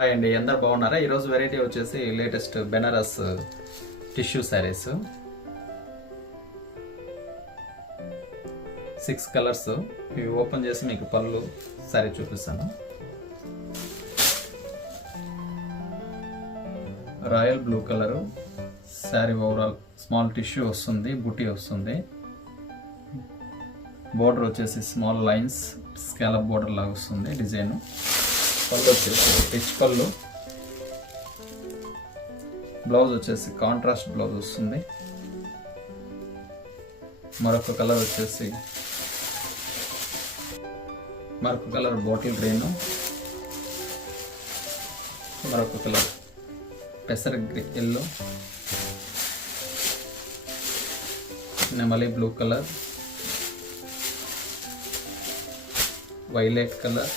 హాయ్ అండి, అందరు బాగున్నారా? ఈరోజు వెరైటీ వచ్చేసి latest Banaras tissue saris 6 colours. ఇవి ఓపెన్ చేసి మీకు పళ్ళు శారీ చూపిస్తాను. Royal blue colour sari, overall small tissue వస్తుంది, బుటీ వస్తుంది. బోర్డర్ వచ్చేసి స్మాల్ లైన్స్ స్కాలప్ బోర్డర్ లాగా వస్తుంది డిజైన్. పళ్ళు వచ్చేసి రిచ్ పళ్ళు. బ్లౌజ్ వచ్చేసి కాంట్రాస్ట్ బ్లౌజ్ వస్తుంది. మరొక కలర్ వచ్చేసి బాటిల్ గ్రీన్. మరొక కలర్ పెసర ఎల్లో. నెమలి బ్లూ కలర్, వైలెట్ కలర్,